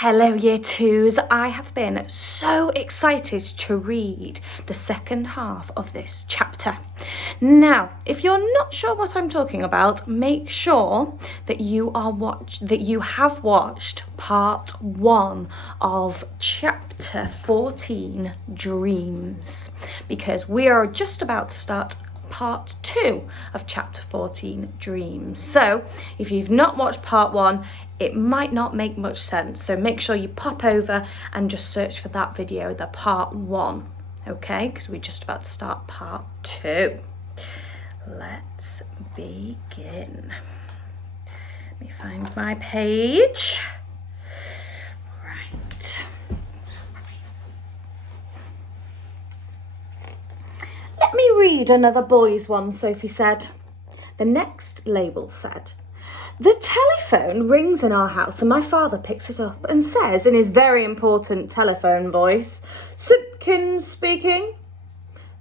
Hello Year 2s, I have been so excited to read the second half of this chapter. Now, if you're not sure what I'm talking about, make sure that you have watched part 1 of chapter 14, Dreams, because we are just about to start part 2 of chapter 14, Dreams. So if you've not watched part 1, it might not make much sense, so make sure you pop over and just search for that video, the part 1, okay, because we're just about to start part 2. Let's begin. Let me find my page. Right. Let me read another boy's one, Sophie said. The next label said, "The telephone rings in our house and my father picks it up and says in his very important telephone voice, 'Simpkins speaking.'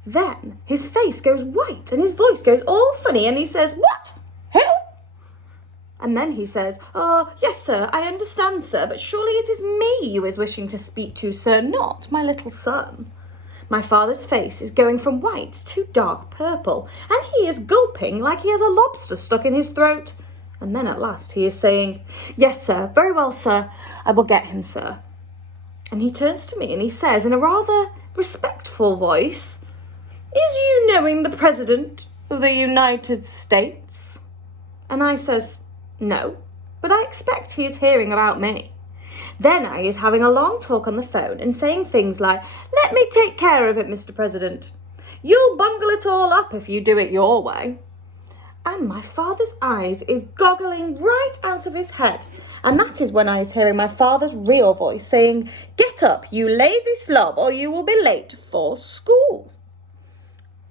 Then his face goes white and his voice goes all funny and he says, 'What? Who?' And then he says, 'Oh, yes, sir, I understand, sir, but surely it is me you is wishing to speak to, sir, not my little son.' My father's face is going from white to dark purple, and he is gulping like he has a lobster stuck in his throat. And then at last he is saying, 'Yes, sir, very well, sir, I will get him, sir.' And he turns to me and he says in a rather respectful voice, 'Is you knowing the President of the United States?' And I says, 'No, but I expect he is hearing about me.' Then I is having a long talk on the phone and saying things like, 'Let me take care of it, Mr. President. You'll bungle it all up if you do it your way.' And my father's eyes is goggling right out of his head. And that is when I is hearing my father's real voice saying, 'Get up, you lazy slob, or you will be late for school.'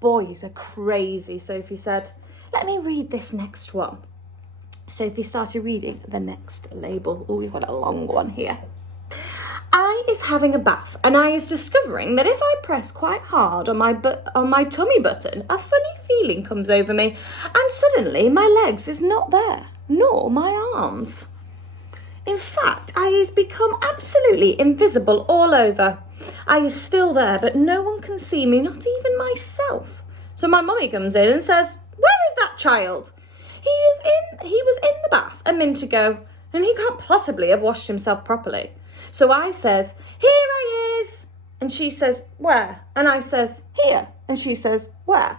Boys are crazy, Sophie said. Let me read this next one. Sophie started reading the next label. Oh, we've got a long one here. I is having a bath and I is discovering that if I press quite hard on my tummy button, a funny feeling comes over me and suddenly my legs is not there, nor my arms. In fact, I is become absolutely invisible all over. I is still there, but no one can see me, not even myself. So my mummy comes in and says, 'Where is that child? He was in the bath a minute ago, and he can't possibly have washed himself properly.' So I says, 'Here I is.' And she says, 'Where?' And I says, 'Here.' And she says, 'Where?'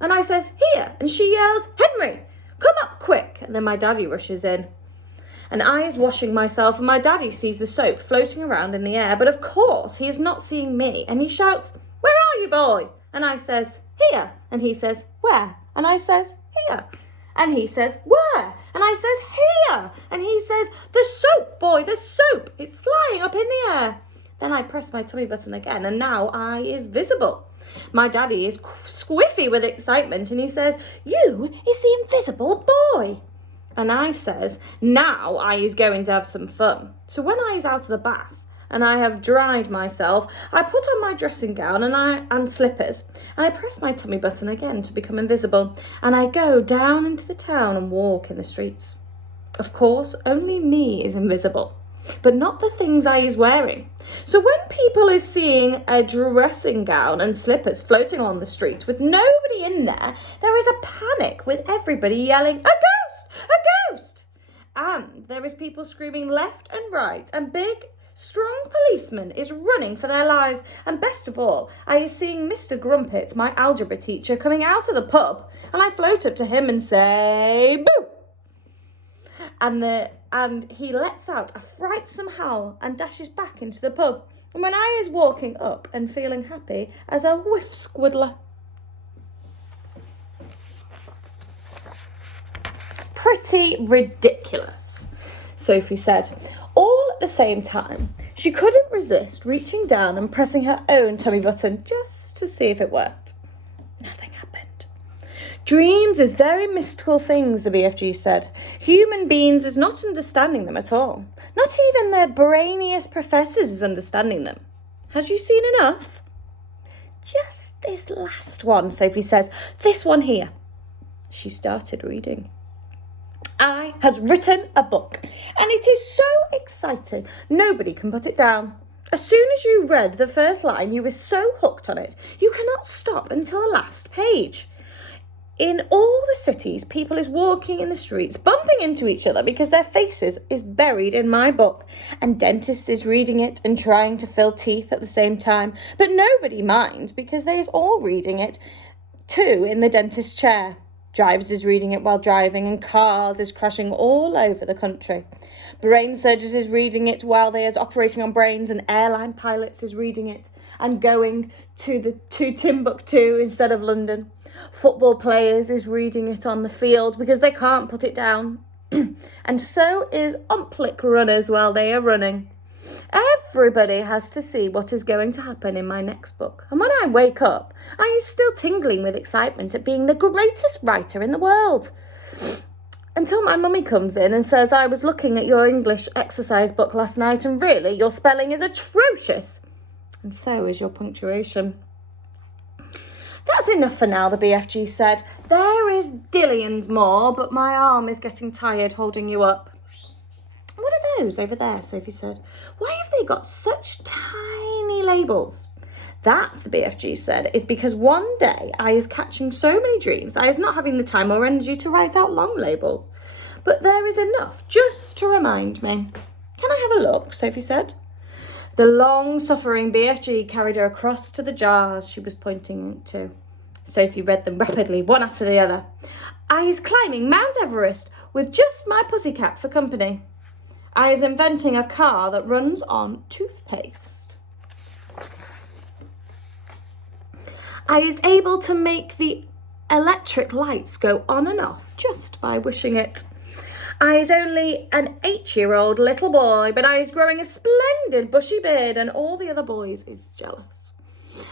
And I says, 'Here.' And she yells, 'Henry, come up quick.' And then my daddy rushes in. And I is washing myself, and my daddy sees the soap floating around in the air, but of course he is not seeing me, and he shouts, 'Where are you, boy?' And I says, 'Here.' And he says, 'Where?' And I says, 'Here.' And he says, 'Where?' And I says, 'Here.' And he says, 'The soap, boy, the soap. It's flying up in the air.' Then I press my tummy button again, and now I is visible. My daddy is squiffy with excitement, and he says, 'You is the invisible boy.' And I says, 'Now I is going to have some fun.' So when I is out of the bath, and I have dried myself, I put on my dressing gown and slippers, and I press my tummy button again to become invisible, and I go down into the town and walk in the streets. Of course, only me is invisible, but not the things I is wearing. So when people is seeing a dressing gown and slippers floating along the street with nobody in there, there is a panic with everybody yelling, 'A ghost! A ghost!' And there is people screaming left and right, and big strong policeman is running for their lives, and best of all, I is seeing Mr. Grumpet, my algebra teacher, coming out of the pub, and I float up to him and say, 'Boo!' And he lets out a frightsome howl and dashes back into the pub, and when I is walking up and feeling happy as a whiff squiddler. Pretty ridiculous, Sophie said. All at the same time, she couldn't resist reaching down and pressing her own tummy button just to see if it worked. Nothing happened. Dreams is very mystical things, the BFG said. Human beings is not understanding them at all. Not even their brainiest professors is understanding them. Has you seen enough? Just this last one, Sophie says. This one here. She started reading. I has written a book, and it is so exciting. Nobody can put it down. As soon as you read the first line, you were so hooked on it, you cannot stop until the last page. In all the cities, people is walking in the streets, bumping into each other because their faces is buried in my book, and dentists is reading it and trying to fill teeth at the same time. But nobody minds because they is all reading it too in the dentist's chair. Drivers is reading it while driving, and cars is crashing all over the country. Brain surgeons is reading it while they is operating on brains, and airline pilots is reading it and going to Timbuktu instead of London. Football players is reading it on the field because they can't put it down. And so is umplick runners while they are running. Everybody has to see what is going to happen in my next book. And when I wake up, I am still tingling with excitement at being the greatest writer in the world. Until my mummy comes in and says, I was looking at your English exercise book last night and really your spelling is atrocious. And so is your punctuation. That's enough for now, the BFG said. There is dillions more, but my arm is getting tired holding you up. What are those over there? Sophie said. Why have they got such tiny labels? That, the BFG said, is because one day I is catching so many dreams, I is not having the time or energy to write out long labels. But there is enough just to remind me. Can I have a look? Sophie said. The long-suffering BFG carried her across to the jars she was pointing to. Sophie read them rapidly, one after the other. I is climbing Mount Everest with just my pussycat for company. I is inventing a car that runs on toothpaste. I is able to make the electric lights go on and off just by wishing it. I is only an 8-year-old little boy, but I is growing a splendid bushy beard and all the other boys is jealous.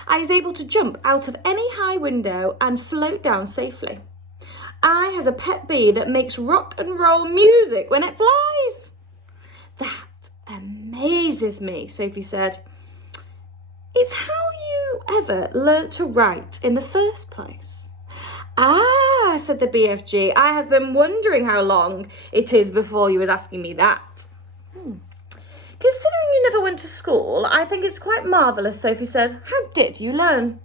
I is able to jump out of any high window and float down safely. I has a pet bee that makes rock and roll music when it flies. That amazes me, Sophie said. It's how you ever learnt to write in the first place. Ah, said the BFG, I has been wondering how long it is before you was asking me that. Considering you never went to school, I think it's quite marvellous, Sophie said. How did you learn?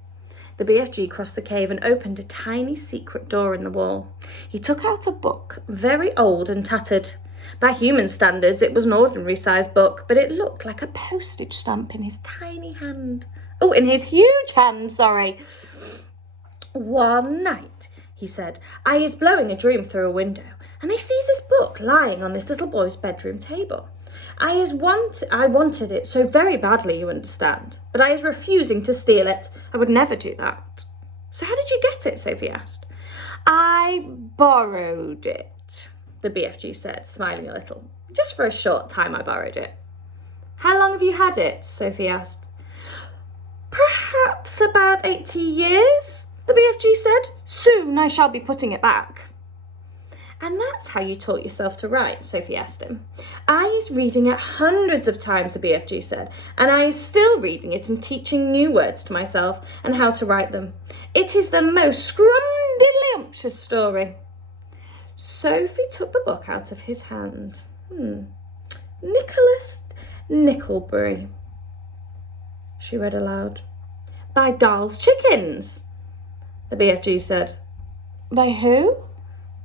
The BFG crossed the cave and opened a tiny secret door in the wall. He took out a book, very old and tattered. By human standards, it was an ordinary-sized book, but it looked like a postage stamp in his tiny hand. Oh, in his huge hand, sorry. One night, he said, I is blowing a dream through a window, and I sees this book lying on this little boy's bedroom table. I wanted it so very badly, you understand, but I is refusing to steal it. I would never do that. So how did you get it? Sophie asked. I borrowed it, the BFG said, smiling a little. Just for a short time I borrowed it. How long have you had it? Sophie asked. Perhaps about 80 years, the BFG said. Soon I shall be putting it back. And that's how you taught yourself to write? Sophie asked him. I is reading it hundreds of times, the BFG said, and I is still reading it and teaching new words to myself and how to write them. It is the most scrumdiddlyumptious story. Sophie took the book out of his hand. Nicholas Nickleby, she read aloud. By Doll's Chickens, the BFG said. By who?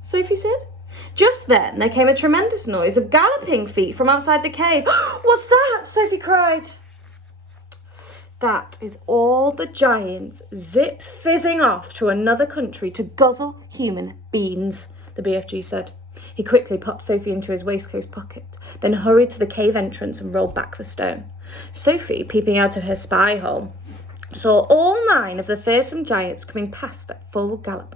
Sophie said. Just then there came a tremendous noise of galloping feet from outside the cave. What's that? Sophie cried. That is all the giants zip fizzing off to another country to guzzle human beings, the BFG said. He quickly popped Sophie into his waistcoat pocket, then hurried to the cave entrance and rolled back the stone. Sophie, peeping out of her spy hole, saw all 9 of the fearsome giants coming past at full gallop.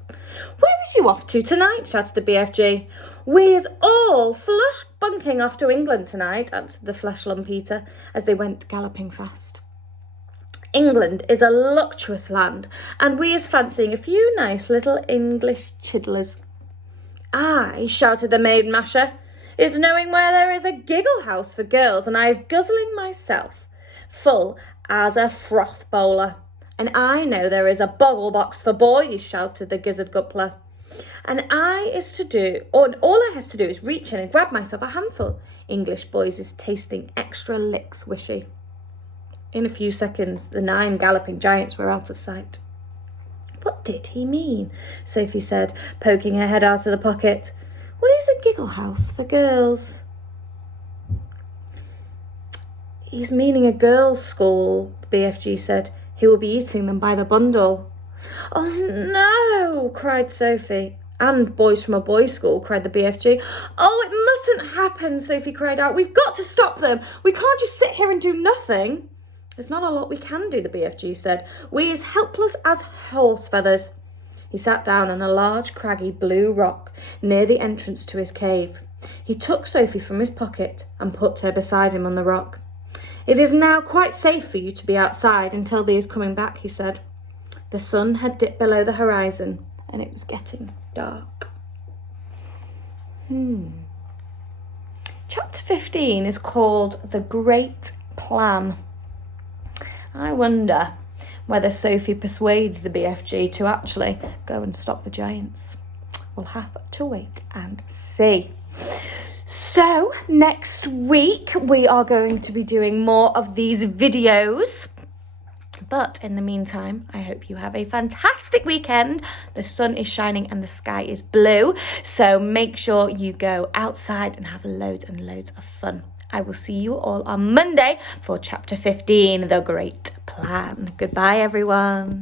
Where is you off to tonight? Shouted the BFG. We's all flush bunking off to England tonight, answered the flesh lump eater as they went galloping fast. England is a luctuous land, and we is fancying a few nice little English chidlers. I, shouted the maid masher, is knowing where there is a giggle house for girls, and I is guzzling myself full as a froth bowler. And I know there is a boggle box for boys, shouted the gizzard guppler. And all I has to do is reach in and grab myself a handful. English boys is tasting extra lick swishy. In a few seconds, the 9 galloping giants were out of sight. What did he mean? Sophie said, poking her head out of the pocket. What is a giggle house for girls? He's meaning a girls' school, the BFG said. He will be eating them by the bundle. Oh no, cried Sophie. And boys from a boys' school, cried the BFG. Oh, it mustn't happen, Sophie cried out. We've got to stop them. We can't just sit here and do nothing. There's not a lot we can do, the BFG said. We're as helpless as horse feathers. He sat down on a large, craggy blue rock near the entrance to his cave. He took Sophie from his pocket and put her beside him on the rock. It is now quite safe for you to be outside until he is coming back, he said. The sun had dipped below the horizon and it was getting dark. Chapter 15 is called The Great Plan. I wonder whether Sophie persuades the BFG to actually go and stop the giants. We'll have to wait and see. So next week we are going to be doing more of these videos. But in the meantime, I hope you have a fantastic weekend. The sun is shining and the sky is blue. So make sure you go outside and have loads and loads of fun. I will see you all on Monday for Chapter 15, The Great Plan. Goodbye, everyone.